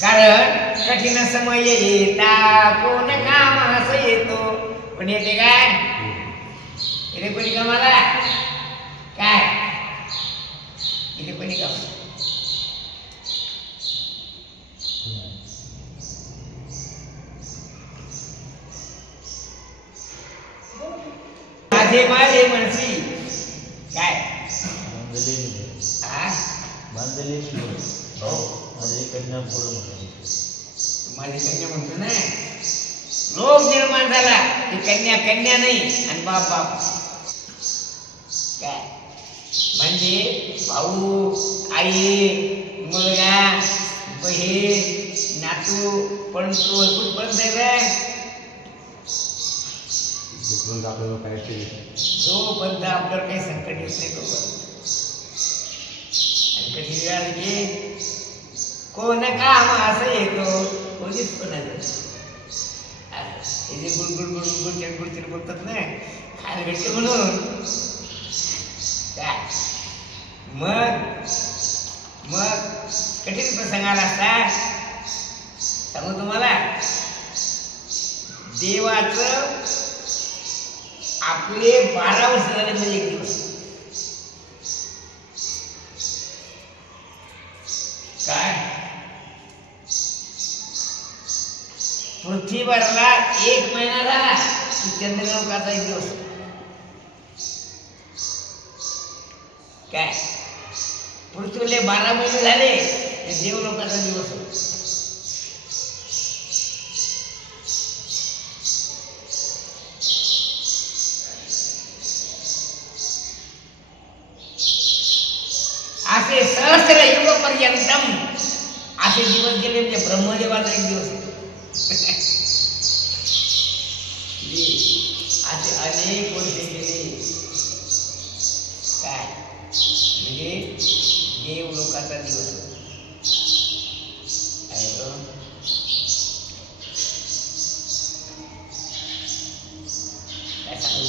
कारण कठीण समय येता कोण कामास येतो. पण येते काय? येते कोणी कामाला? काय येते कोणी कामाला? माझे माझे म्हणसी काय माझी कन्या म्हणतो ना. लोक निर्माण झाला की कन्या कन्या नाही आणि बाप बाप. काय म्हणजे भाऊ आई मुलगा बहीण नातू पण तो कुठपर्यंत आहे? जोपर्यंत आपल्याला काही संकट येत नाही तोपर्यंत. संकट येते कोण काम असं येतो कोणीच कोणाचं हे जे गुडगुड गुडगुड चिडगुड चिड बोलतात ना खायला भेटते म्हणून. काय मग मग कठीण प्रसंगाला असतात. सांगू तुम्हाला देवाचं आपले 12 वर्ष झाले म्हणजे एक दिवस. काय पृथ्वीवरला 1 महिना झाला की चंद्रलोकाचा एक दिवस. काय पृथ्वीले 12 महिने झाले ते देवलोकाचा दिवस. असे सहस्र युग पर्यंतम असे दिवस गेले म्हणजे ब्रह्मदेवाचा एक दिवस. असे अनेक वर्ष गेले. काय म्हणजे देवलोकाचा दिवस. काय सांगू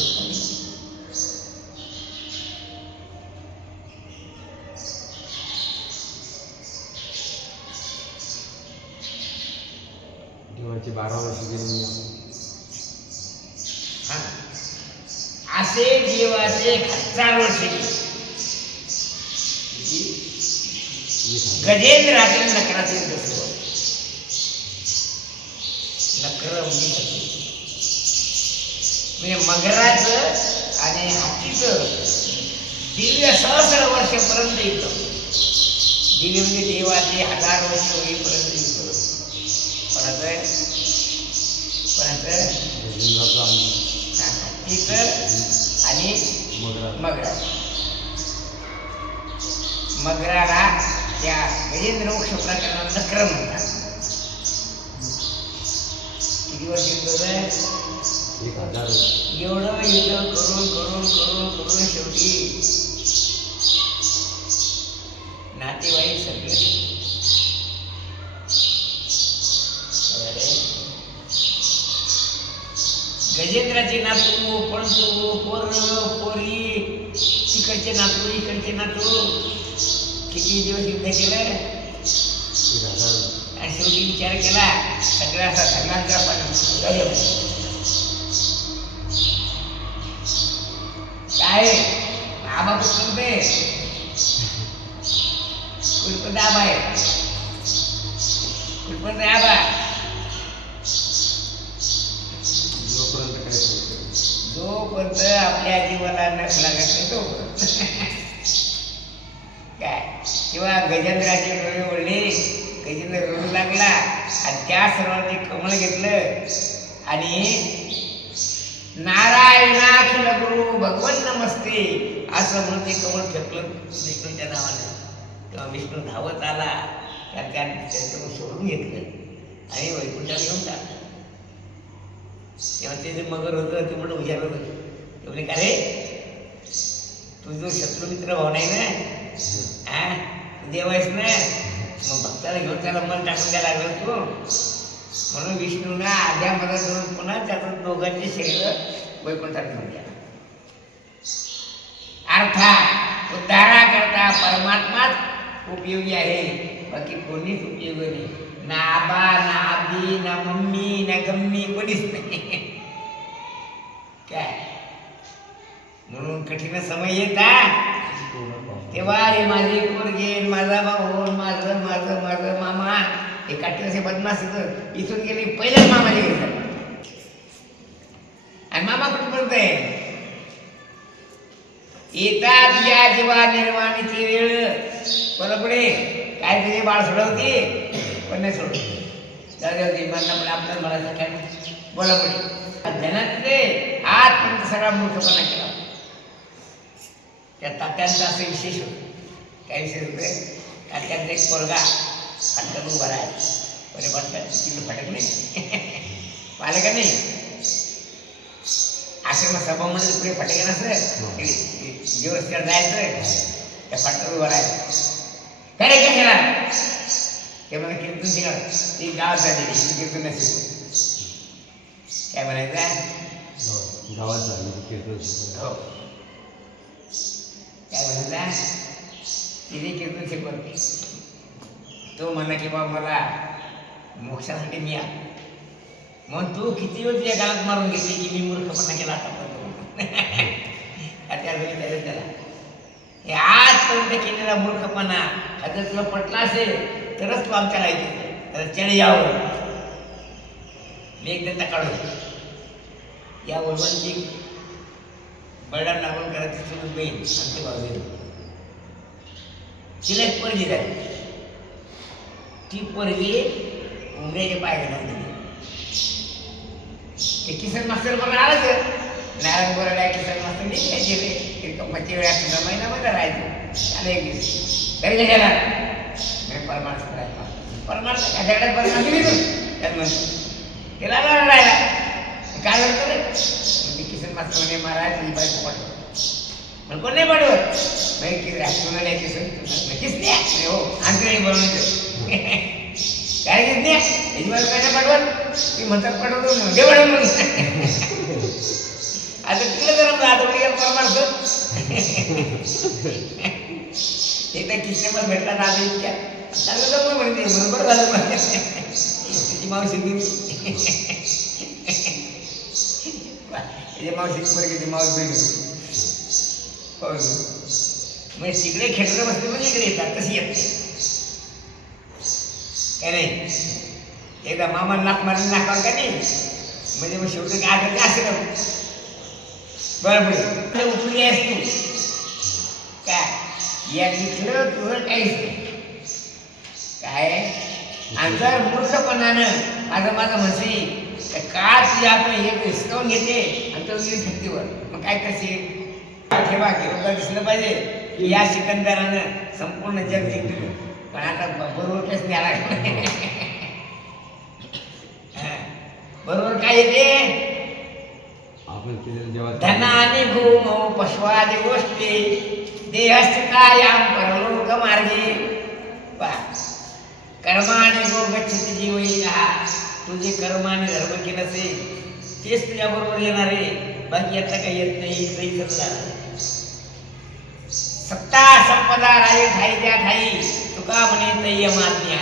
देवाचे 12 वर्ष गेले. असे देवाचे 1000 वर्ष गेले. गजेंद्राचे नकराचे दिवस. नकर म्हणजे मगराचं आणि हातीचं दिव्य सहस्र वर्षापर्यंत येतं. दिव्य म्हणजे देवाचे 1000 वर्ष होईपर्यंत येतं. आणि मगरा मगराला त्या गजेंद्र मोक्ष प्रकरणात नकर म्हणतात. किती वर्ष एवढं युद्ध करून करून करून करून शेवटी नातेवाईक सगळे गजेंद्राचे नातू पणतू पोर पोरी तिकडचे नातू इकडचे नातू किती दिवस युद्ध केलं आणि शेवटी विचार केला सगळ्याचा सगळ्यांचा काय आबा कुठे कुठपर्यंत आबा आहे कुठपर्यंत आबा जोपर्यंत आपल्या जीवाला नस लागत नाही तोपर्यंत. काय किंवा गजेंद्राचे डोळे ओढले गजेंद्र रडू लागला आणि त्या सर्वांनी कमळ घेतलं आणि नारायणाखिल गुरु भगवन नमस्ते असं म्हणून ते कमळ फेकलं विष्णूच्या नावानं. तेव्हा विष्णू धावत आला त्यानं सोडून घेतलं आणि वैकुंठाला घेऊन टाकलं. तेव्हा ते जे मगर होतं ते म्हणून विचारलं होतं ते म्हणे का रे तुझ जो शत्रू मित्र भाव नाही ना हा तू देव आहेस ना मग भक्ताला घेऊन त्याला मन टाकून द्यायला लागलं तू. म्हणून विष्णूनं आध्या मनात धरून पुन्हा त्याचं दोघांचे शरीर वैकुंठात घेऊन गेला. अर्थात उद्धारा करता परमात्माच उपयोगी आहे, बाकी कोणीच उपयोगी नाही. ना आबा ना आबी ना मम्मी ना गम्मी कोणीच नाही. काय म्हणून कठीण समय येतात तेव्हा हे माझे पोरगे माझा भाऊ माझं माझं माझं मामा हे काठी असे बदमाश होतं. इथून गेले पहिल्याच मामाच्या घरी जातात. आणि मामा कुठपर्यंत आहे येतात या जीवा निर्वाणीची वेळ. बोला पुढे काय तुझे बाळ सोडवते पण नाही सोडवते. जाऊ म्हणणं आपल्याला मला काय बोला पुढे जनातले आजपर्यंत सगळा मूर्खपणा केला. त्या तात्यांचा असं विशेष होतं. काय विशेष होतं तात्यांचा एक पोरगा फटकन उभा राहायचा. बरे फटकन तिथं फटक नाही पाहिलं का नाही. आश्रम सभामध्ये पुढे फटके नसतं दिवसभर जायचं त्या फटकन उभं राहायचं. काय रे काय केला ते मला कीर्तन शिकाळ ती गावात झाली कीर्तन नसेल काय म्हणायचं गावात झाली कीर्तन. हो काय म्हणायचा तिने कीर्तन शिकवते. तो म्हणला की बाबा मला मोक्षासाठी मी या. मग तू किती वेळ तुझ्या गालात मारून घेतली की मी मूर्खपणा केला त्याला हे आजपर्यंत केलेला मूर्खपणा आता तुला पटला असेल तरच तू आमच्या लायकी तर चढ यावं लेख देता काढून या वडवणची बळा लागून करायची चुलून बहीण आमच्या बाजूला तिला एक पोरगी झाली. ती पोरगी उमऱ्याचे पाय घालून दिली. ते किसन मास्टर बरोबर आलं नारायण बोराडा किसन मास्तर नाही काय गेले कंपनीच्या वेळा तुला महिनामध्ये राहायचं आलं एक दिवस तरी कशाला मी परमार्थ करायला परमार्थ काय सगळ्यात परमार्थ दिली तू त्यात म्हणतो त्याला राहायला काय करतो रे म्हणजे किसन मास्तर म्हणे महाराज तुझी बायको पाठव पण कोण नाही पाठवत नाही किसन नक्कीच नाही हो आणखी नाही बनवायचं काय घेत नाही याची बाजू काय पाठवत ती म्हणतात पाठवतो दे वाढवून आता तिला जरा आता परमार्थ एकदा किशनेवर भेटला ना आता इतक्या चांगलं जमलं म्हणते बरोबर झालं म्हणते त्याची मावशी दिली त्याच्या मावशीची बरं किती मावस भेट हो मग तिकडे खेळलं बसले म्हणजे इकडे येतात तशी येत नाही काय नाही एकदा मामाला नाक मारून नाकावर का नाही म्हणजे मग शेवटी काय आठवते असं बरोबर उपयोगी आहेस तू काय या इथलं तुझं काहीच नाही काय आणि जर मूर्खपणानं माझं म्हणशी का तुझ्या आपण हे हिसकावून घेते आणि तो येईल ठेवतीवर मग काय करशील ठेवा की दिसलं पाहिजे की या सिकंदरानं संपूर्ण जग जिंकलं पण आता बरोबर काहीच न्यायला बरोबर काय येते धनाने भूमो पशवादी गोष्टी देहस्थितायाम परलोक मार्गे कर्माने गो गच्छति जीवयिनः तुझे कर्माने धर्म केलं असेल तेच तुझ्या बरोबर येणार आहे बाकी आता काही येत नाही काही करणार सत्ता संपदा राही ठाई द्या ठाई तुका म्हणे तर यमाज्ञा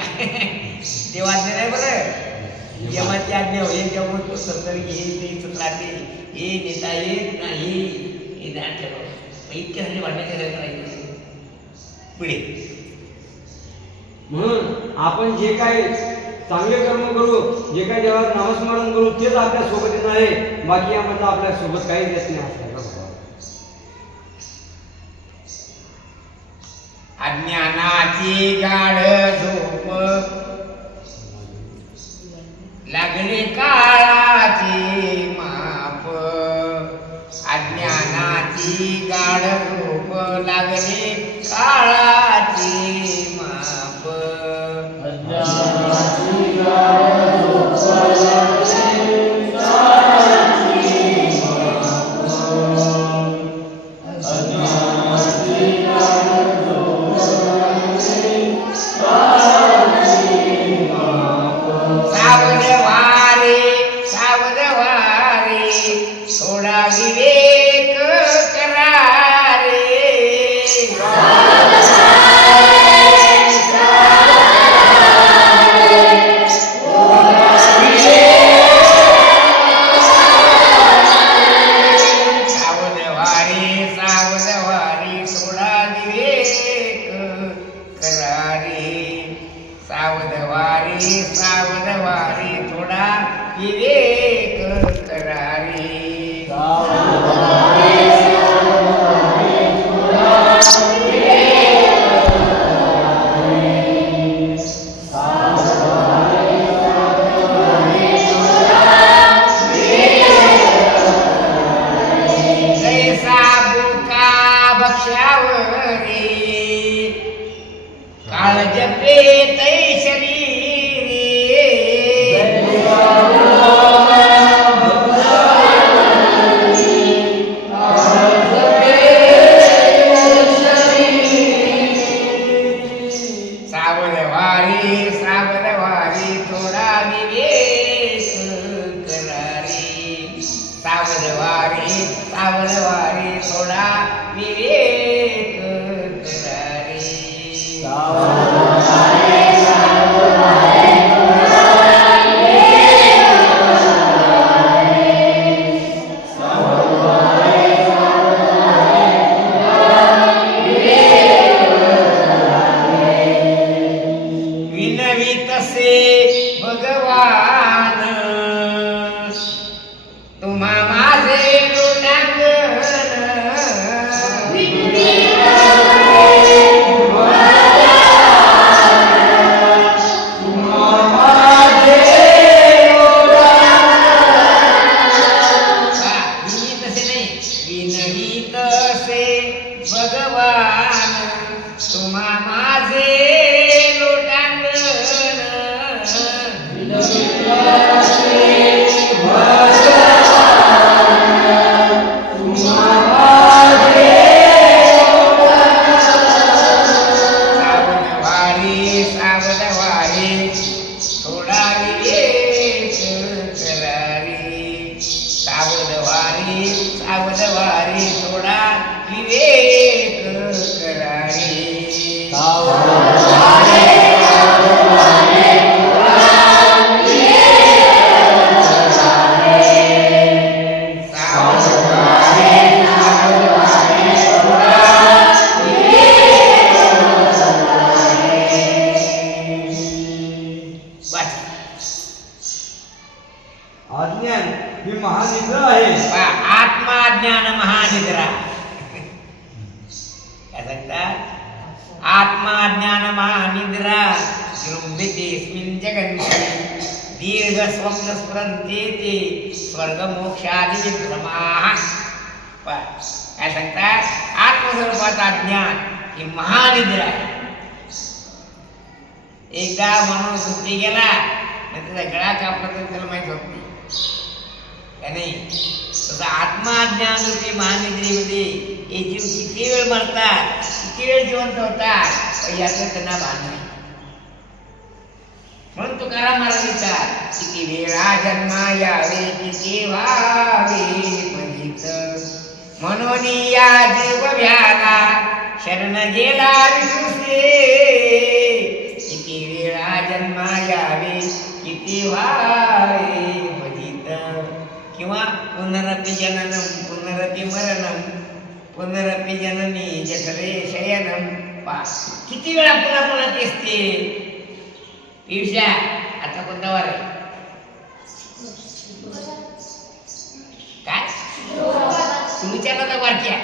देवाज्ञा नाही बरं यमाची आज्ञा होईल त्यामुळे तो सत्तर घेईल ते चुकलाते हे नेता येत नाही हे ध्यान ठेवा इतक्यासाठी वाटण्याच्या करायचं पुढे म्हणून आपण जे काही चांगले कर्म करू जे काही देवाचं नामस्मरण करू तेच आपल्या सोबत येत आहे बाकी यामधलं आपल्या सोबत काही देत नाही असं अज्ञानाची गाढ झोप लागले काळाची माप अज्ञानाची गाढ झोप लागले काळाची माप अज्ञानाची गाढ झोप लागले काळाची माप अज्ञानाची गाढ झोप लागले सावध वारी थोडा विवेक करारी. जैसा बुका भक्ष्यावरी काळ जपे तै शरीरी. सावध वारी थोडा विवेक करारी. सावध वारी थोडा विवेक करारी. विनवी तसे भगवान तुम्हा माझे लोटांगण. विनवी तसे भगवान तुम्हा माझे लोटांगण. सावध वारी थोडा विवेक करारी. सावध वारी थोडा विवेक करारी. अज्ञान ही महानिद्रा आहे. आत्माज्ञान महानिद्रा. काय सांगतात? आत्माज्ञान महानिद्रा जृंभितेऽस्मिन् जगन्ति दीर्घ स्वप्न स्फुरन्ते स्वर्ग मोक्षादि विभ्रमाः. काय सांगतात? आत्मस्वरूपाचा ज्ञान ही महानिद्रा आहे. एकदा माणूस झोपी गेला तर त्याचा गळा कापला तर त्याला माहीत होत नाही का नाही. तसं आत्माज्ञान रूपी महानिद्रेमध्ये हे जीव किती वेळ मरतात, किती वेळ जिवंत होतात याचं त्यांना भान नाही. म्हणून तुकाराम महाराज लिहितात, किती वेळा जन्मा यावे किती व्हावे पतित म्हणून या जीव भ्याला शरण गेला विसुसे. किती वेळा जन्मा यावे किती व्हावे पतित किंवा पुनरपि जननम पुनरपि मरणम पुनरपि जननी जठरे शयनम. किती वेळा पुन्हा पुन्हा तेच ते. पियुषा आता कोणता वार आहे? काय तुम्ही विचारला तर वारक्या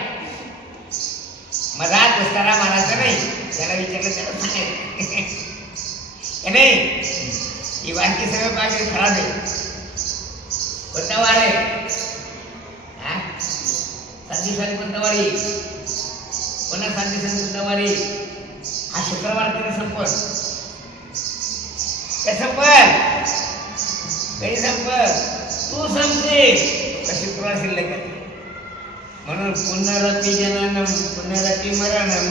मधात बसताना मारायचं नाही. त्याला विचारलं त्याला सांगायचं नाही. ही वारकी सगळं पाहिजे खराब आहे. कोणता वार आहे? सात दिवसांनी कोणता वारी? कोणा 7 दिवसांनी कोणता वारी? हा शुक्रवार कधी संपत? काय संपत? कधी संपत? तू संपते का शुक्रवार शिल्लक आहे. म्हणून पुनरपि जननम पुनरपि मरणम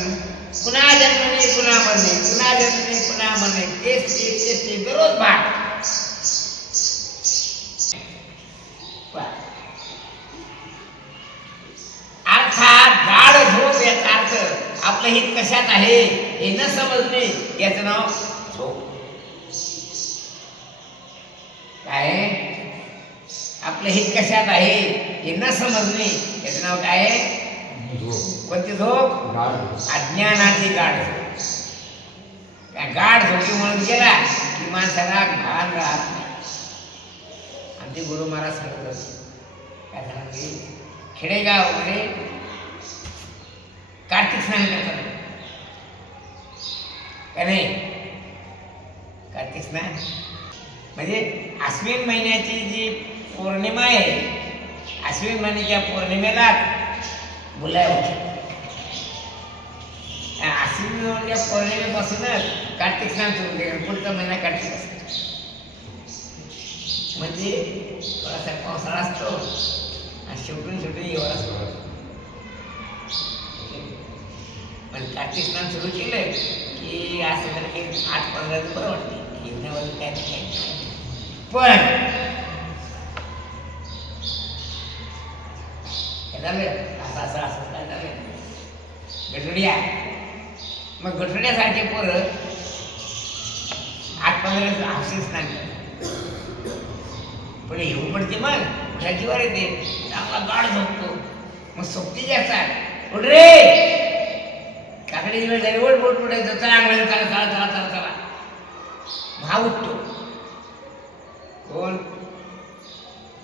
पुन्हा जन्मने पुन्हा मरणे पुन्हा जन्मने पुन्हा मरणे तेच ते दररोज भाग. अर्थात गाढ झोप याचा अर्थ आपलं हित कशात आहे हे न समजणे याचं नाव झोप. काय आपलं हित कशात आहे हे न समजणे याचं नाव काय? कोणती झोप? अज्ञानाची गाढ झोप. गाढ झोपी म्हणून गेला की माणसाला भान राहत नाही. आमचे गुरु महाराज सांगत होते काय झालं की खेडेगावमध्ये कार्तिक स्नान करतात का नाही. कार्तिक स्नान म्हणजे अश्विन महिन्याची जी पौर्णिमा आहे, अश्विन महिन्याच्या पौर्णिमेला बुलाय होते. अश्विन महिन्याच्या पौर्णिमेपासूनच कार्तिक स्नान सुरू केलं. पुढचा महिना कार्तिक असतो म्हणजे थोडासा पावसाळा असतो आणि शेवटून एवढा सुरू होतो. पण कार्तिक स्नान सुरू केलं की असं झालं की 8-15 दिवस बरं वाटते. येण्यावर काय नाही. पण काय झालं असं काय झालं गठुड्या. मग गठुड्यासारखे पोरं 8-15 दिवस हौशी स्नान करतात. पण येऊ पडते मग उठायचीवर येते चांगला गाढ झोपतो. मग सोबती जे असतात उठ रे काकडीची वेळ झाली ओढ बोट उठायचं चला अंगण चला चला चला चला चला. हा उठतो. कोण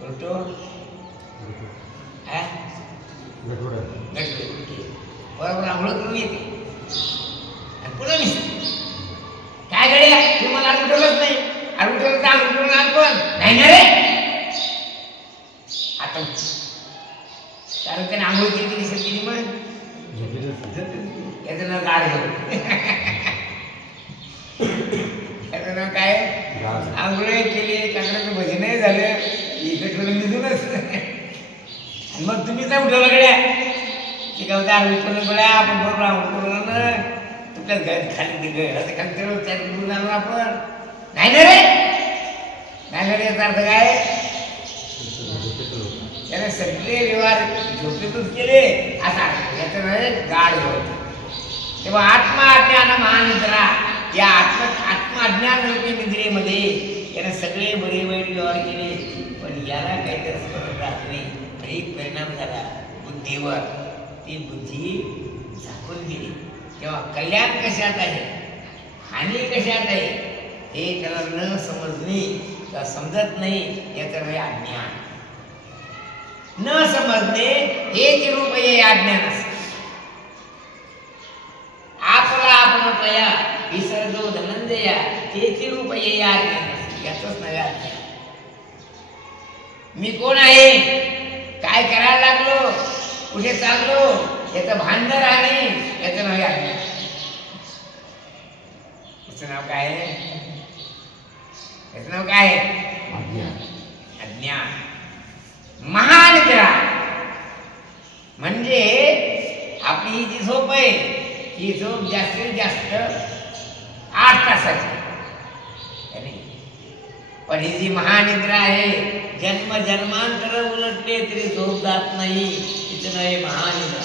उठतो बरोबर आंघोळ करून येते आणि पुन्हा निघते. काय गड्या तुम्हाला आठवलंच नाही. आठवलं तर आंघोळ करून आण पण नाही ना रे आता कारण त्याने आंघोळ केली दिसत केली मग याचं नाव गाढ घेऊ. त्याचं नाव काय आंघोळ केली काकड्याचं भजनही झालं इकडे ठेवलं निघूनच. आणि मग तुम्ही काय उठवलं गड्या की काय होतं आंघोळ करून गड्या आपण बरोबर आंघोळ करून तुमच्याच घरात खाली घरात खाली ठेवलं त्यात निघून आणू आपण नाही ना रे. नाही रे याचा अर्थ काय त्याने सगळे व्यवहार झोपेतच केले असा याचं नाही गाढ होत. तेव्हा आत्माज्ञान महानिद्रा या आत्माज्ञान रूपी निद्रेमध्ये याने सगळे बरे वाईट व्यवहार केले. पण याला काहीतरी स्मरण राहत नाही. एक परिणाम झाला बुद्धीवर. ती बुद्धी झाकून गेली. तेव्हा कल्याण कशात आहे हानी कशात आहे हे त्याला न समजणे किंवा समजत नाही. याचं नाही अज्ञान. न समजणे हेच रूप हे अज्ञान असते. आपला आपण पया विसर्जो धनंजया तेच रूप हे अज्ञान असते. याचंच नव्हे अज्ञान. मी कोण आहे काय करायला लागलो कुठे चाललो याचं भान न राहणे याचं नव्हे अज्ञान. याचं नाव काय आहे याचं नाव काय आहे अज्ञान. महानिद्रा म्हणजे आपली ही जी झोप आहे ही झोप जास्तीत जास्त 8 तासाची. पण ही जी महानिद्रा आहे जन्म जन्मांतर उलटले तरी झोप जात नाही. तिचं नाव आहे महानिद्रा.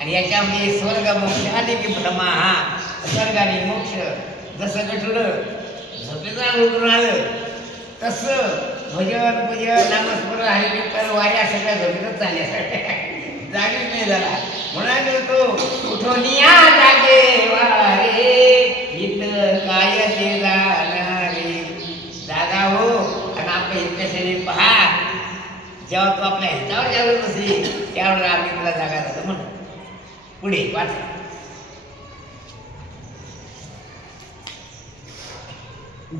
आणि याच्यामध्ये स्वर्ग मोक्ष आणि भ्रमा हा स्वर्ग आणि मोक्ष जसं गठुडं झोपेचं आंघोळ करून आलं तसं भजन पूजन नामस्मरण हरिकीर्तन वाऱ्या सगळ्या झोपेतच चालल्या जागीच नाही झाला. म्हणून तो उठून या जागे वारे इथं काय ते जाणारे जागा हो. आणि आपल्या इतक्याशाने पहा जेव्हा तो आपल्या हितावर जागत असेल त्यावेळेला आम्ही तुला जागा जातो म्हणून पुढे वाचा.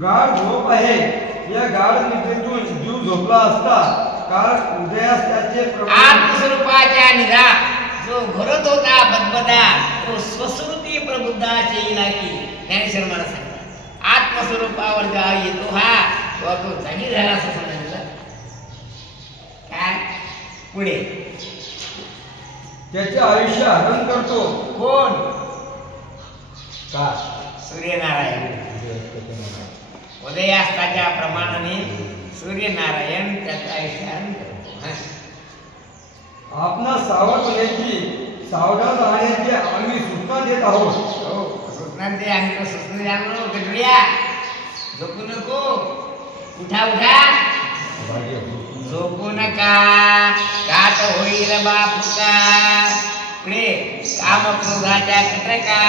गाढ झोप आहे. या गाढ निद्रेतून जीव झोपला असता कारण उदयास त्याचे आत्मस्वरूपाच्या निधा जो घोरत होता बदबदा तो स्वस्वरूपी प्रबुद्धाचे इलाकी. ज्ञानेश्वर मला सांगतात आत्मस्वरूपावर जेव्हा येतो हा तेव्हा तो जागी झाला असं समजायचं. काय पुढे त्याचे आयुष्य हरण करतो कोण का सूर्यनारायण. उदयास्ताच्या प्रमाणाने सूर्यनारायण त्याचं आयुष्य हरण करतो. आपणा सावध होण्याची सावधान राहण्याची आम्ही सूचना देत आहोत. हो सूचना दे. आम्ही तो सूचना द्यालो गडुड्या झोपू नको उठा उठा झोपू नका कात होईल बापुका पुढे काम क्रोधाच्या कटका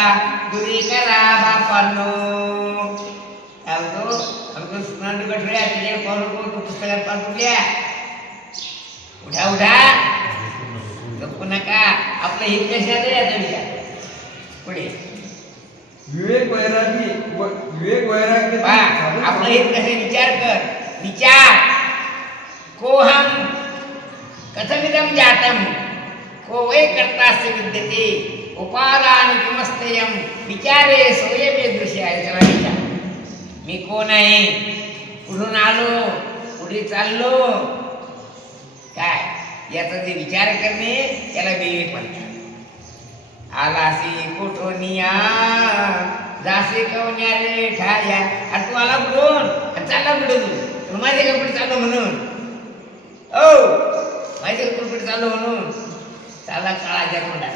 दुरी करा बापांनो. काय म्हणतो आमचं सुनांड गठुड्या तिथे पाहू तो पुस्तकात पाठवल्या. उठा उठा गप्पू नका. आपलं हित कशात आहे याचा विचार. पुढे विवेक वैराग्य आपलं हित कसे विचार कर. विचार कोहम कथमिदं जातम को वै कर्तास्य विद्यते उपादान किमस्तयम विचारे सोयमे दृश्य आहे. जरा विचार मी कोण आहे, कुठून आलो, कुठे चाललो, काय याचा जे विचार करणे त्याला विवेक म्हणतात. आलासी कोठोनिया जासे कवन्या रे ठाया. अरे तू आला कुठून आणि चालला कुठे तू माझ्या कपडे चाललो म्हणून. माझ्या कपडे चाललो म्हणून चाला काळाच्या तोंडात.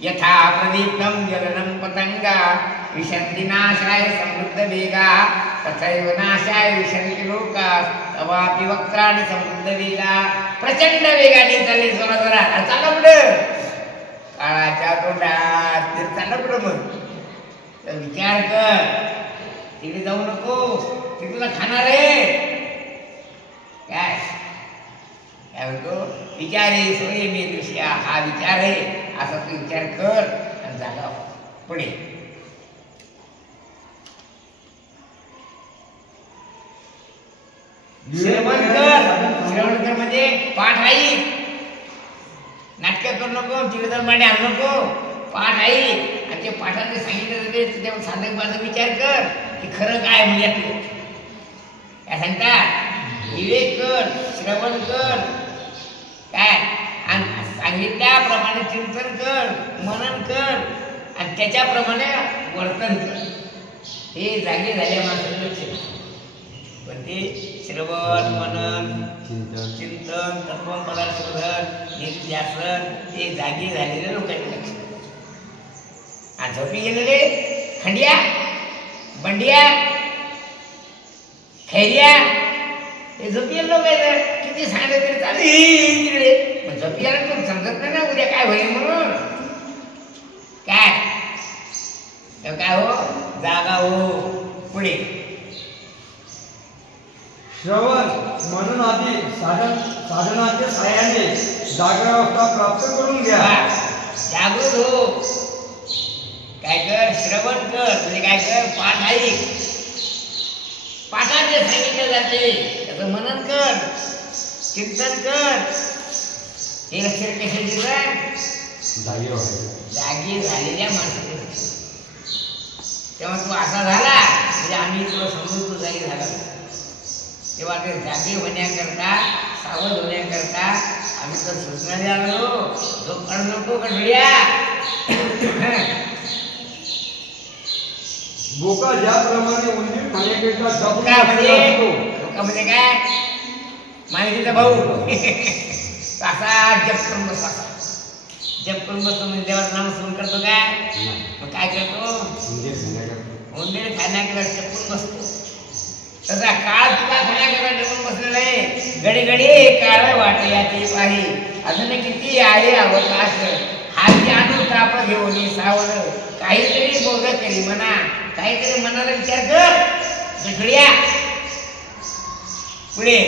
यथा प्रदीप्तं ज्वलनं पतंगा विशन्ति नाशाय समृद्ध वेगा तथैव नाशाय विशन्ति लोका तवापि वक्त्राणि समृद्ध वेगा. प्रचंड वेगाने चालले जरा जरा. अरे चालला कुठं काळाच्या तोंडात. ते चालला कुठं मग तर विचार कर. तिकडे जाऊ नको, ते तुला खाणार आहे. काय काय म्हणतो विचारे सोयी मी दृश्या. हा विचार आहे असा तू विचार कर आणि जागा हो. पुढे श्रवण कर म्हणजे पाठ ऐक. नाटकं करू नको, चिडदर मांडे आणू नको. पाठ ऐक आणि ते पाठाने सांगितलं ते त्याच्यावर साधक माझा विचार कर की खरं काय म्हणजे तू काय सांगतात. विवेक कर, श्रवण कर, काय आणि सांगितल्याप्रमाणे चिंतन कर, मनन कर आणि त्याच्याप्रमाणे वर्तन कर. हे जागे झाल्या माणसाचं लक्ष. पण ते श्रवण, मनन, चिंतन, तत्व पदार्थ शोधन, नित्यासन हे जागे झालेले लोकांचे लक्ष. आणि झोपी गेलेले खंडिया, बंडिया, खैरिया हे झोपी लोक आहेत. किती सांगले तरी चालू तिकडे. पण झोपी गेला तर समजत नाही ना उद्या काय होईल म्हणून. काय काय हो जागा हो. पुढे श्रवण मनन आदी साधनाच्या साहाय्याने जागरावस्था प्राप्त करून घ्या. जागृत हो. काय कर श्रवण कर म्हणजे काय कर पाठ ऐक. पाठात जे सांगितलं जाते त्याचं मनन कर, चिंतन कर. हे लक्ष कशाचे जागी झालेल्या माणसाचे लक्ष. तेव्हा तू असा झाला म्हणजे आम्ही तुला समजून तू जागी झाला. तेव्हा ते जागे होण्याकरता, सावध होण्याकरता आम्ही तर सूचना द्यालो. झोप काढू नको कठड्या. बोका ज्याप्रमाणे उंदीर खाण्याकरिता धोका म्हणजे काय माहितीचा भाऊ असा जप करून बसतो. जप करून बसतो म्हणजे देवाचं नाम स्मरण करतो. काय मग काय करतो उंदीर खाण्याकरता जपून बसतो. तसा काळ तुला खाण्याकरता जपून बसलेला आहे. घडी घडी काळ वाटे याची पाही अजून किती आहे अवकाश. हाती आणून ताप घेऊन सावध काहीतरी बोध करी म्हणा. काहीतरी मनाला विचार कर गठड्या. पुढे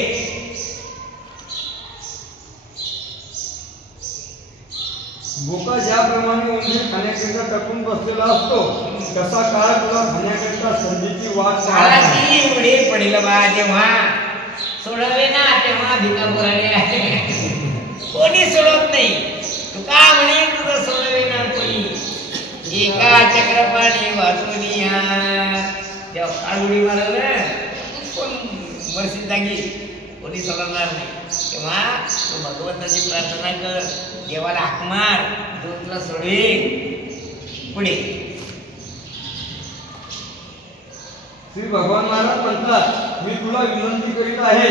बोका ज्याप्रमाणे उंदीर खाण्याकरिता टपून बसलेला असतो तसा काळ तुला खाण्याकरिता संधीची वाट काळाची पुढे पडेल बा. जेव्हा सोडवे ना तेव्हा भिका बोलाले. कोणी सोडत नाही. तू का म्हणे तुझं सोडवे ना कोणी. एका चक्रपाणी वाचुनिया जेव्हा काळ उडी मारलं कोण मरशी जागी कोणी सोडणार नाही. तेव्हा तू भगवंताची प्रार्थना कर, देवाला हाक मार, तो तुला सोडवेल. पुढे श्री भगवान महाराज म्हणतात मी तुला विनंती करीत आहे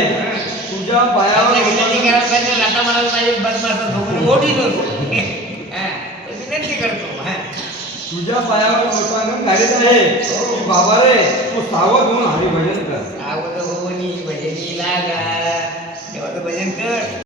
तुझ्या पायावर विनंती करायला पाहिजे. आता म्हणायला पाहिजे बदमाशा झोपून मोठी नको. विनंती करतो. तुझ्या पायावर लोटांगण घालीत आहे की बाबा रे तू सावध होऊन हरिभजन कर. सावध होऊन भजनी लागा. देवाचं भजन कर.